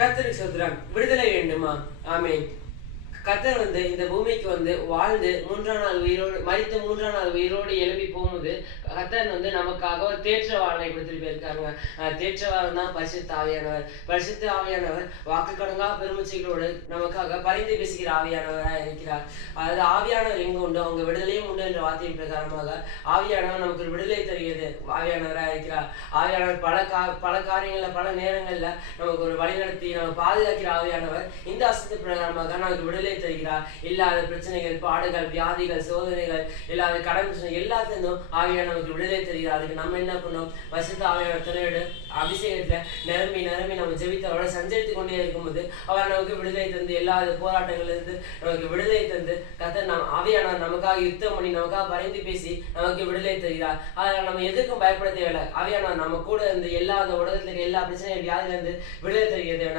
கர்த்தருக்கு ஸ்தோத்திரம். விடுதலை வேண்டுமா? ஆமென். கர்த்தர் இந்த பூமிக்கு வாழ்ந்து 3ஆம் நாள் உயிரோடு மரித்து 3ஆம் நாள் உயிரோடு எழும்பி போகும்போது, கர்த்தர் நமக்காக ஒரு தேற்றவாளனை கொடுத்துட்டு போயிருக்காருங்க. தேற்றவாளன் தான் பரிசுத்த ஆவியானவர். பரிசுத்த ஆவியானவர் வாக்குக்கடங்கா பெருமூச்சுகளோடு நமக்காக பரிந்து பேசுகிற ஆவியானவராக இருக்கிறார். அதாவது ஆவியானவர் எங்க உண்டோ அங்க விடுதலையும் உண்டு என்ற வார்த்தையின் பிரகாரமாக ஆவியானவர் நமக்கு ஒரு விடுதலை தருகிறது ஆவியானவராக இருக்கிறார். ஆவியானவர் பல காரியங்கள்ல பல நேரங்கள்ல நமக்கு ஒரு வழிநடத்தி நம்ம பாதுகாக்கிற ஆவியானவர் இந்த அசத்து பிரகாரமாக நமக்கு விடுதலை தருகிறார். இல்லாத பிரச்சனைகள், பாடுகள், வியாதிகள், சோதனைகள், இல்லாத கடன் பிரச்சனை எல்லாத்திலும் ஆவியான நமக்கு விடுதலை தருகிறார். அதுக்கு நம்ம என்ன பண்ணோம்? பரிசுத்த ஆவியான துணையோடு அபிஷேகத்துல நிரம்பி நிரம்பி நம்ம ஜெபித்து அவரோட சஞ்சரித்து கொண்டே இருக்கும்போது அவர் நமக்கு விடுதலை தந்து எல்லா போராட்டங்கள்ல இருந்து நமக்கு விடுதலை தந்து கர்த்தர் ஆவியானவர் நமக்காக யுத்தம் பண்ணி நமக்காக பரிந்து பேசி நமக்கு விடுதலை தருகிறார். அதனால நம்ம எதுக்கும் பயப்பட தேவையில்லை. ஆவியானவர் நம்ம கூட இருந்து எல்லா உலகத்துல இருக்க எல்லா பிரச்சனையும் வியாதியில இருந்து விடுதலை தருகிறது.